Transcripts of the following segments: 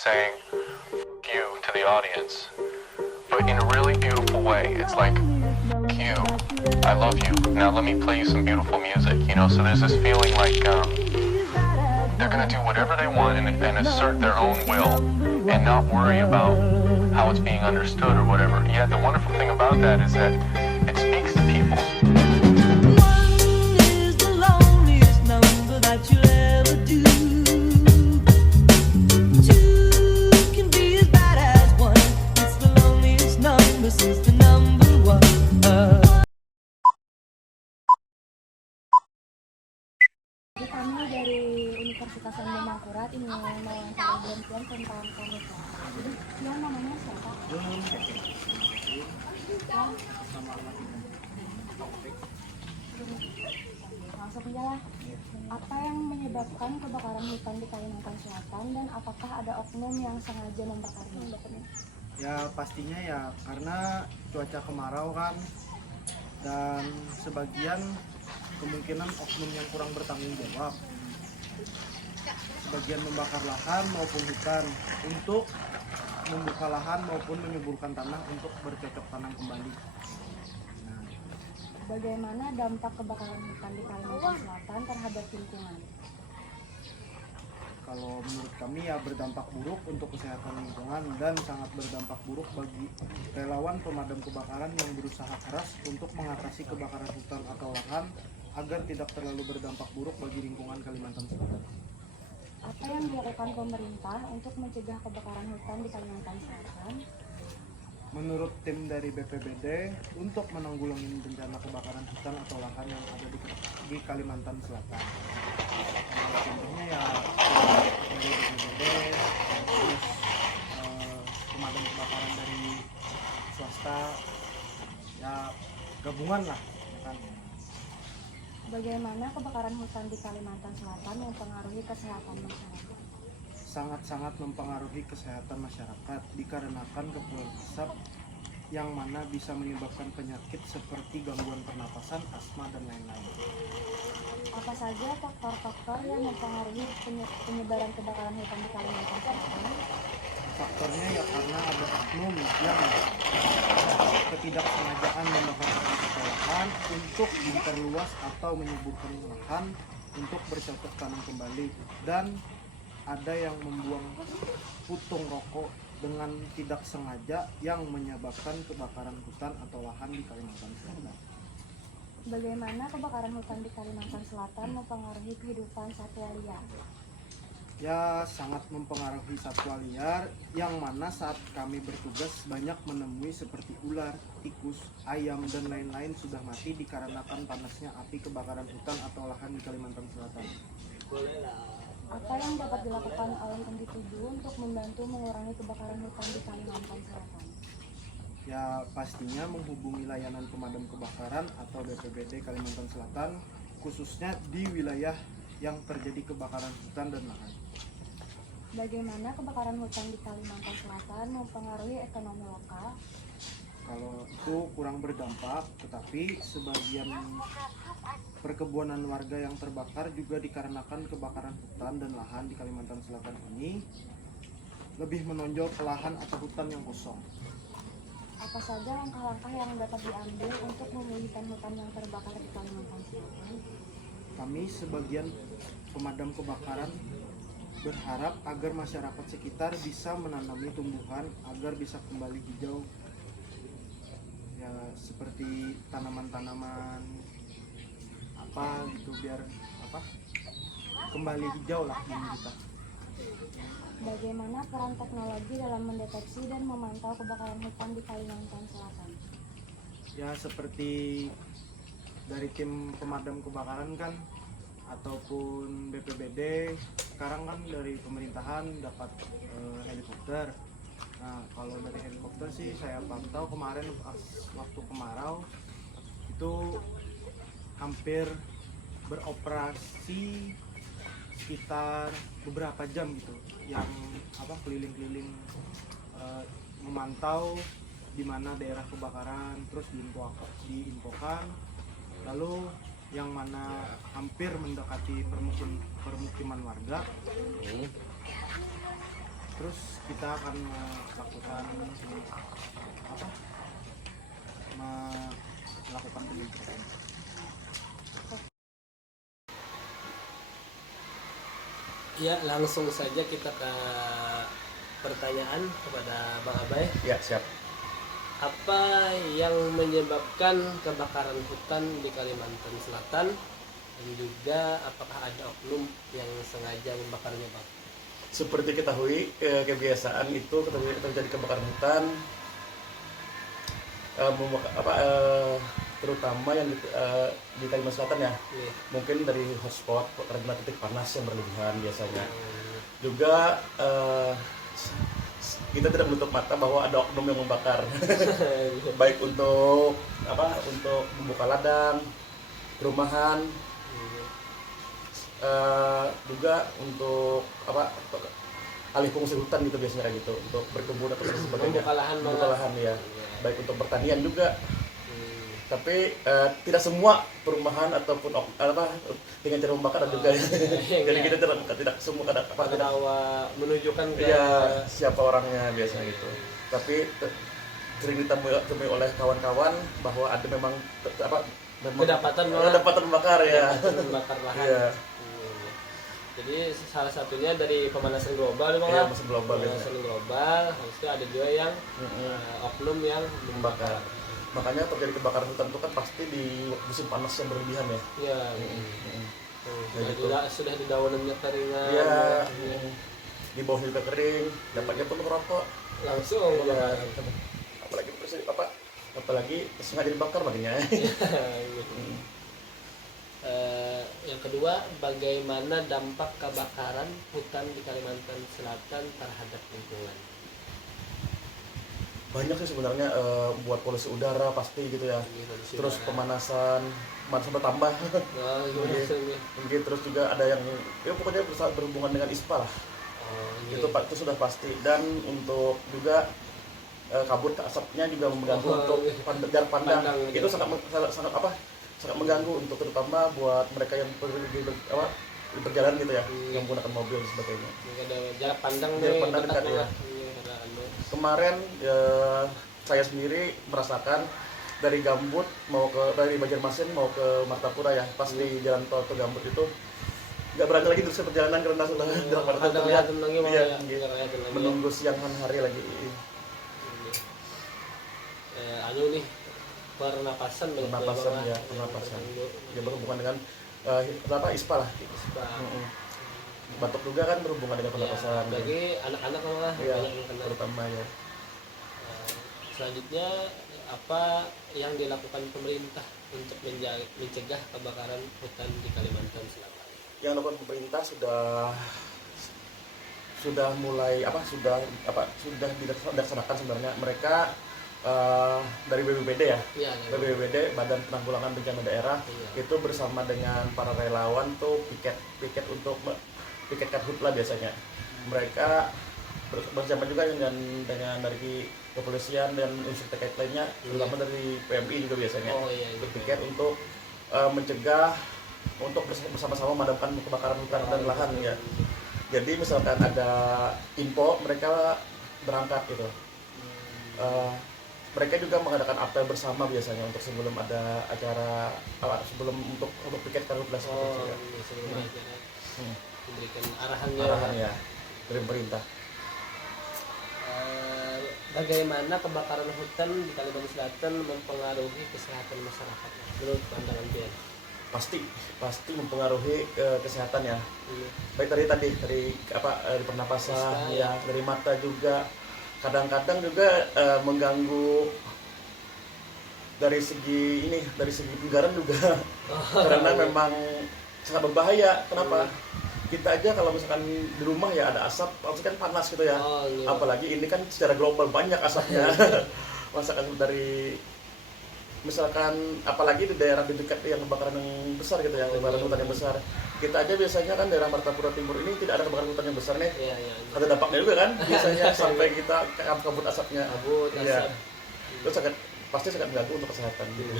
saying you to the audience, but in a really beautiful way. It's like, you, I love you. Now let me play you some beautiful music, you know? So there's this feeling like they're gonna do whatever they want and assert their own will and not worry about how it's being understood or whatever. Yet the wonderful thing about that is that it speaks to people. Kami dari Universitas Sambung Mangkurat ingin mewawancara Brontian tentang pernikahan. Jadi, yang namanya siapa? Langsung aja lah. Apa yang menyebabkan kebakaran hutan di Kalimantan Selatan dan apakah ada oknum yang sengaja membakarnya? Ya pastinya ya karena cuaca kemarau kan, dan sebagian kemungkinan oknum yang kurang bertanggung jawab. Sebagian membakar lahan maupun hutan untuk membuka lahan maupun menyuburkan tanah untuk bercocok tanam kembali. Bagaimana dampak kebakaran hutan di Kalimantan Selatan terhadap lingkungan? Kalau menurut kami ya berdampak buruk untuk kesehatan lingkungan dan sangat berdampak buruk bagi relawan pemadam kebakaran yang berusaha keras untuk mengatasi kebakaran hutan atau lahan agar tidak terlalu berdampak buruk bagi lingkungan Kalimantan Selatan. Apa yang dilakukan pemerintah untuk mencegah kebakaran hutan di Kalimantan Selatan? Menurut tim dari BPBD, untuk menanggulangi bencana kebakaran hutan atau lahan yang ada di Kalimantan Selatan. Contohnya ya dari BPBD, terus pemadam kebakaran dari swasta, ya gabungan lah. Kan. Bagaimana kebakaran hutan di Kalimantan Selatan mempengaruhi kesehatan masyarakat? Sangat-sangat mempengaruhi kesehatan masyarakat dikarenakan kepulan asap yang mana bisa menyebabkan penyakit seperti gangguan pernapasan, asma, dan lain-lain. Apa saja faktor-faktor yang mempengaruhi penyebaran kebakaran hutan di Kalimantan Selatan? Faktornya ya karena ada oknum yang ketidaksengajaan membakar lahan untuk memperluas atau menyuburkan lahan untuk bercocok tanam kembali, dan ada yang membuang putung rokok dengan tidak sengaja yang menyebabkan kebakaran hutan atau lahan di Kalimantan Selatan. Bagaimana kebakaran hutan di Kalimantan Selatan mempengaruhi kehidupan satwa liar? Ya sangat mempengaruhi satwa liar yang mana saat kami bertugas banyak menemui seperti ular, tikus, ayam, dan lain-lain sudah mati dikarenakan panasnya api kebakaran hutan atau lahan di Kalimantan Selatan. Apa yang dapat dilakukan oleh individu untuk membantu mengurangi kebakaran hutan di Kalimantan Selatan? Ya pastinya menghubungi layanan pemadam kebakaran atau BPBD Kalimantan Selatan, khususnya di wilayah yang terjadi kebakaran hutan dan lahan. Bagaimana kebakaran hutan di Kalimantan Selatan mempengaruhi ekonomi lokal? Kalau itu kurang berdampak, tetapi sebagian perkebunan warga yang terbakar juga dikarenakan kebakaran hutan dan lahan di Kalimantan Selatan ini lebih menonjol ke lahan atau hutan yang kosong. Apa saja langkah-langkah yang dapat diambil untuk memulihkan hutan yang terbakar di Kalimantan Selatan? Kami sebagian pemadam kebakaran berharap agar masyarakat sekitar bisa menanami tumbuhan agar bisa kembali hijau, ya seperti tanaman-tanaman apa gitu biar apa kembali hijau lah bumi kita. Bagaimana peran teknologi dalam mendeteksi dan memantau kebakaran hutan di Kalimantan Selatan? Ya seperti dari tim pemadam kebakaran kan ataupun BPBD, sekarang kan dari pemerintahan dapat helikopter. Nah kalau dari helikopter sih saya pantau kemarin waktu kemarau itu hampir beroperasi sekitar beberapa jam gitu, yang keliling-keliling memantau di mana daerah kebakaran, terus diinfokan, lalu yang mana hampir mendekati permukiman warga terus kita akan melakukan apa? Melakukan penyemprotan. Ya, langsung saja kita ke pertanyaan kepada Bang Abai. Ya, siap. Apa yang menyebabkan kebakaran hutan di Kalimantan Selatan, dan juga apakah ada oknum yang sengaja membakarnya, Bang? Seperti ketahui, kebiasaan itu ketika terjadi kebakaran hutan, terutama yang di Kalimantan Selatan ya, Iya. mungkin dari hotspot karena titik panas yang berlebihan biasanya. Juga kita tidak menutup mata bahwa ada oknum yang membakar, baik untuk untuk membuka ladang, perumahan, juga untuk alih fungsi hutan gitu biasanya kayak gitu, untuk berkebun atau sebagainya. Membuka lahan, Membuka lahan ya, baik untuk pertanian juga. Tapi tidak semua perumahan ataupun dengan cara membakar ada juga. Jadi kita tidak semua tidak menunjukkan ke ya siapa orangnya biasanya gitu. Tapi sering ditemui oleh kawan-kawan bahwa ada memang kedapatan membakar ya. membakar lahan. Iya. Jadi salah satunya dari pemanasan global, Bang. Iya, pemanasan global. Pemanasan global, harusnya ada juga yang oknum yang membakar. Makanya terjadi kebakaran hutan itu kan pasti di musim panas yang berlebihan ya. Iya. Sudah di daunannya keringan. Iya. Di bawah juga kering, dapatnya pun merokok. Langsung Ya, apalagi sengaja dibakar makanya. Yang kedua, bagaimana dampak kebakaran hutan di Kalimantan Selatan terhadap lingkungan? Banyak sih sebenarnya, buat polusi udara pasti gitu ya. Terus pemanasan bertambah. Mungkin terus juga ada yang pokoknya berhubungan dengan ISPA lah. Itu sudah pasti. Dan untuk juga kabut asapnya juga mengganggu untuk jarak pandang. Itu sangat mengganggu untuk terutama buat mereka yang berjalan gitu ya, yang menggunakan mobil dan sebagainya. Ada jarak pandang dekat ya. Kemarin saya sendiri merasakan dari Gambut dari Banjarmasin mau ke Martapura ya, pas di jalan tol ke Gambut itu nggak berani lagi terus perjalanan karena sudah jarak pandang terlihat menunggu siang hari lagi. Nih pernapasan ya, pernapasan ya, berhubungan dengan ISPA lah. Batuk juga kan berhubungan dengan pernapasan. Bagi anak-anak lah ya, terutama ya. Selanjutnya, apa yang dilakukan pemerintah untuk mencegah kebakaran hutan di Kalimantan Selatan? Yang dilakukan pemerintah sudah mulai sudah dilaksanakan sebenarnya. Mereka dari BPBD ya, BPBD Badan Penanggulangan Bencana Daerah itu bersama dengan para relawan tuh piket untuk piket karhutla biasanya. Mereka bersama juga dengan dari kepolisian dan unsur terkait lainnya, terutama dari PMI juga biasanya, piket untuk mencegah, untuk bersama-sama memadamkan kebakaran hutan dan lahan ya. Jadi misalkan ada info, mereka berangkat gitu. Mereka juga mengadakan apel bersama biasanya untuk sebelum ada acara, sebelum untuk piket karhutla seperti itu. Memberikan arahannya ya dari pemerintah. Bagaimana kebakaran hutan di Kalimantan Selatan mempengaruhi kesehatan masyarakat menurut pandangan dia? Pasti mempengaruhi kesehatan ya. Baik dari pernapasan ya, dari mata juga. Kadang-kadang juga mengganggu dari segi pendengaran juga. Karena memang sangat berbahaya. Kenapa? Kita aja kalau misalkan di rumah ya ada asap, pasti kan panas gitu ya. Apalagi ini kan secara global banyak asapnya. Masakan dari misalkan apalagi di daerah di dekat yang kebakaran yang besar gitu ya, kebakaran hutan yang besar. Kita aja biasanya kan daerah Martapura Timur ini tidak ada kebakaran hutan yang besar nih. Ada dampaknya juga kan, biasanya sampai kita kabut asapnya. Asap. Itu pasti sangat mengganggu untuk kesehatan gitu.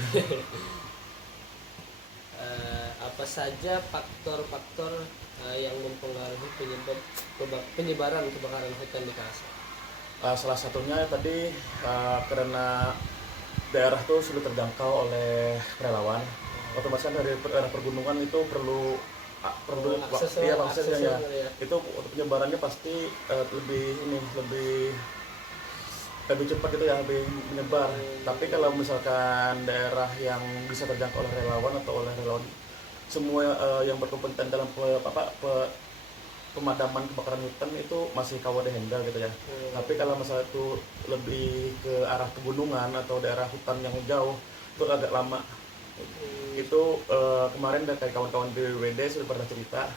Apa apa saja faktor-faktor yang mempengaruhi penyebaran kebakaran hutan di Kalsel? Salah satunya tadi karena daerah itu sulit terjangkau oleh relawan. Otomatis kan dari daerah pergunungan itu perlu aksesnya ya. Itu untuk penyebarannya pasti lebih cepat gitu ya, lebih menyebar. Tapi kalau misalkan daerah yang bisa terjangkau oleh relawan semua yang berkompeten dalam pemadaman kebakaran hutan itu masih kawade handal gitu ya. Tapi kalau masalah itu lebih ke arah pegunungan atau daerah hutan yang jauh itu agak lama. Itu kemarin dari kawan-kawan BWD sudah pernah cerita.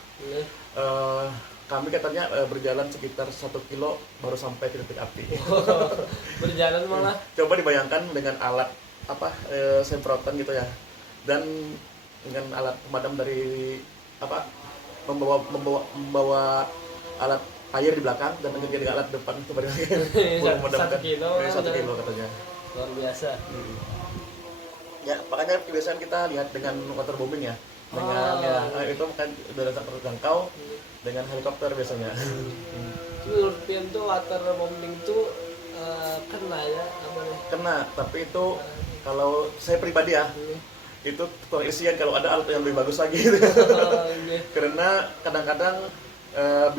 Kami katanya berjalan sekitar 1 kilo baru sampai titik api. Berjalan malah. Coba dibayangkan dengan alat semprotan gitu ya. Dan dengan alat pemadam dari membawa alat air di belakang dan dengan alat depan itu memadamkan 1 kilo katanya. Luar biasa. Ya, makanya kebiasaan kita lihat dengan waterbombing ya. Itu kan udah terjangkau dengan helikopter biasanya. Menurut Pian tuh waterbombing tuh kena ya Kena, tapi itu kalau saya pribadi ya itu pengisian kalau ada alat yang lebih bagus lagi gitu. Karena kadang-kadang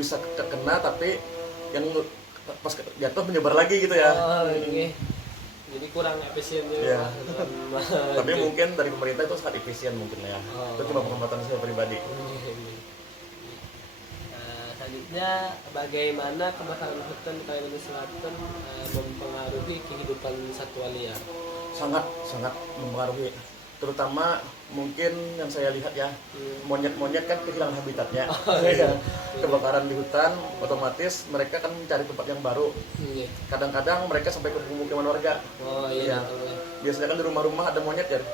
bisa kena tapi yang pas jatuh menyebar lagi gitu ya. Jadi kurang efisien ya. Tapi mungkin dari pemerintah itu sangat efisien mungkin ya. Itu cuma pengamatan saya pribadi. Selanjutnya, bagaimana kebakaran hutan di Kalimantan Selatan mempengaruhi kehidupan satwa liar? Sangat mempengaruhi. Terutama mungkin yang saya lihat ya, monyet-monyet kan kehilangan habitatnya. Kebakaran di hutan, otomatis mereka kan mencari tempat yang baru. Kadang-kadang mereka sampai ke pemukiman warga. Biasanya kan di rumah-rumah ada monyet ya.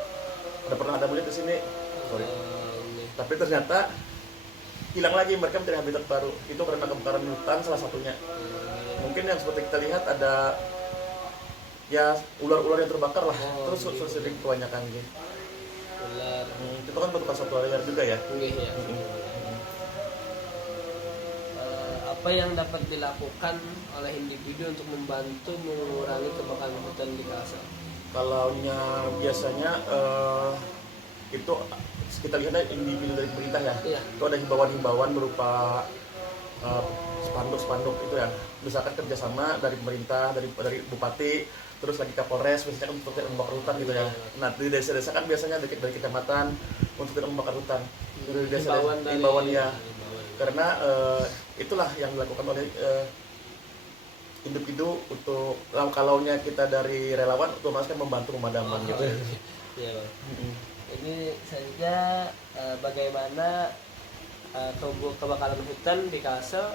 Pernah ada monyet di sini. Tapi ternyata hilang lagi, mereka mencari habitat baru. Itu karena kebakaran hutan salah satunya. Mungkin yang seperti kita lihat ada ya ular-ular yang terbakar lah. Terus sering kebanyakan gitu. Ular. Itu kan bentuk satwa liar juga ya. Apa yang dapat dilakukan oleh individu untuk membantu mengurangi kebakaran hutan di Kalsel? Kalau biasanya itu kita lihat dari individu dari pemerintah ya. Itu ada himbauan-himbauan berupa spanduk itu ya. Misalkan kerjasama dari pemerintah, dari bupati, terus lagi Kapolres biasanya kan untuk tidak membakar hutan gitu ya. Nah di desa-desa kan biasanya dari kecamatan untuk tidak membakar hutan. Dari desa himbauan ya. Karena itulah yang dilakukan oleh individu untuk kalaunya kita dari relawan otomatis kan membantu pemadaman gitu. Iya. Ini saja bagaimana kebakaran hutan di Kalsel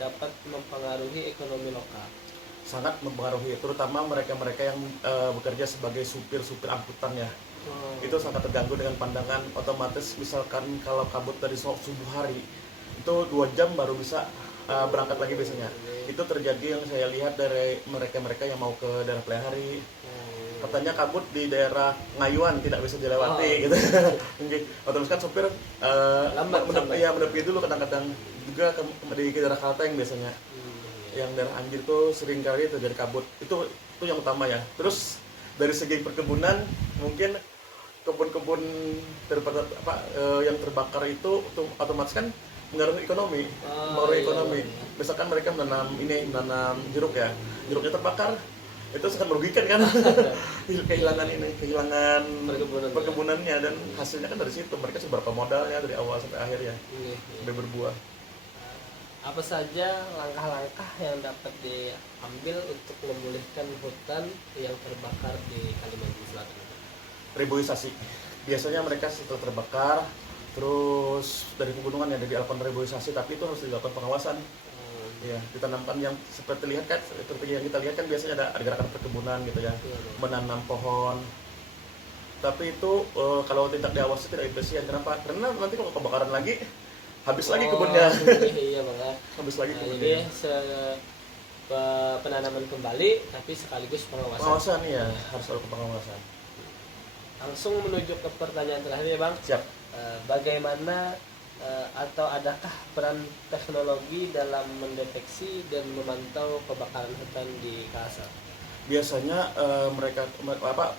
dapat mempengaruhi ekonomi lokal. Sangat mempengaruhi, terutama mereka-mereka yang bekerja sebagai supir angkutan ya. Itu sangat terganggu dengan pandangan. Otomatis misalkan kalau kabut dari subuh hari itu 2 jam baru bisa berangkat lagi biasanya. Itu terjadi yang saya lihat dari mereka-mereka yang mau ke daerah Plehari. Katanya kabut di daerah Ngayuan tidak bisa dilewati gitu. Otomatis kan supir menepi dulu, kadang-kadang juga di daerah Kalteng biasanya. Yang daerah Anjir tuh sering kali terjadi kabut. Itu yang utama ya. Terus dari segi perkebunan mungkin kebun-kebun yang terbakar itu otomatis kan mengaruhi ekonomi. Misalkan mereka menanam jeruk ya. Jeruknya terbakar, itu sangat merugikan kan. kehilangan perkebunannya, dan hasilnya kan dari situ. Mereka seberapa modalnya dari awal sampai akhir ya. Sampai berbuah. Apa saja langkah-langkah yang dapat diambil untuk memulihkan hutan yang terbakar di Kalimantan Selatan? Reboisasi. Biasanya mereka setelah terbakar, terus dari pegunungan ya dilakukan reboisasi, tapi itu harus dilakukan pengawasan. Ya, ditanamkan yang seperti yang kita lihat kan biasanya ada gerakan perkebunan gitu ya, menanam pohon. Tapi itu kalau tidak diawasi tidak efisien. Kenapa? Karena nanti kalau kebakaran lagi habis lagi kebunnya. Iya banget. Habis lagi kebunnya. Jadi penanaman kembali tapi sekaligus pengawasan. Pengawasan ya, harus ada pengawasan. Langsung menuju ke pertanyaan terakhir ya Bang. Siap. bagaimana atau adakah peran teknologi dalam mendeteksi dan memantau kebakaran hutan di Kalsel? Biasanya mereka apa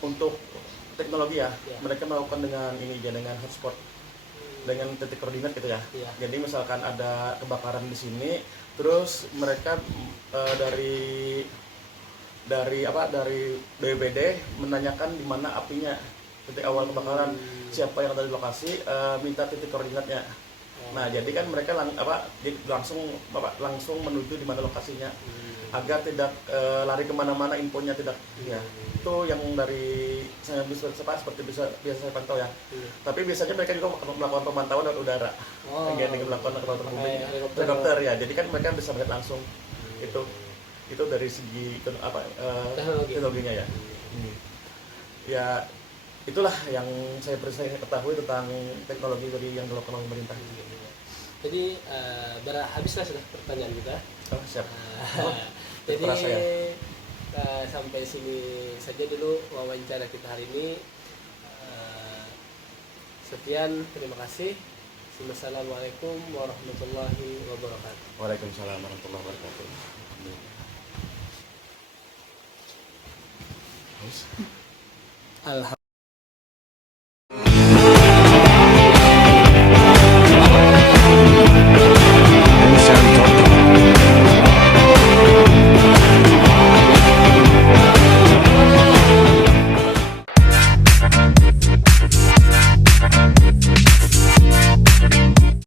untuk teknologi ya, mereka melakukan dengan ini ya, dengan hotspot, dengan titik koordinat gitu ya. Jadi misalkan ada kebakaran di sini, terus mereka dari BPBD menanyakan di mana apinya, titik awal kebakaran, siapa yang ada di lokasi, minta titik koordinatnya. Nah, jadi kan mereka langsung menuju di mana lokasinya, agar tidak lari kemana-mana, infonya tidak ya. Itu yang dari saya bisa seperti biasa saya pantau ya. Tapi biasanya mereka juga melakukan pemantauan dari udara, dengan melakukan helikopter ya. Jadi kan mereka bisa melihat langsung. Itu dari segi teknologinya ya. Ya itulah yang saya ketahui tentang teknologi dari yang dilakukan oleh pemerintah. Jadi habislah sudah pertanyaan kita. Oh, siap. Jadi sampai sini saja dulu wawancara kita hari ini. Sekian, terima kasih. Wassalamualaikum warahmatullahi wabarakatuh. Waalaikumsalam warahmatullahi wabarakatuh. Alhamdulillah.